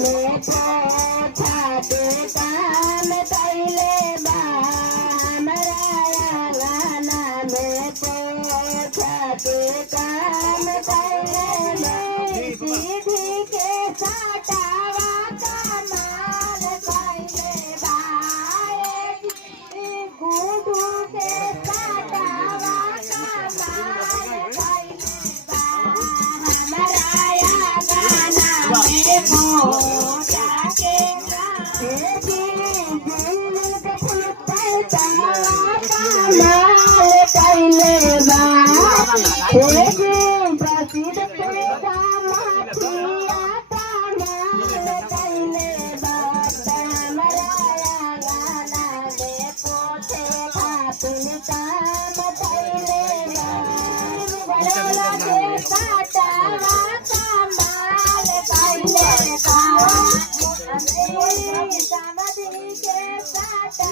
में पोछा के काम कैले बा हमरा गाना में पोछा के काम कैले बा सीधी के साटावा कमाल कैले बा गुडू के साटावा कमाल कैले बा हमरा गाना में पोछा के कैले बा प्रसिद्ध पेटा माथिया कमाल कैले बा हमरा गाना में पोछे खातिर काम कैले बा बरोला के साटावा कमाल कैले बा समाधि के साटा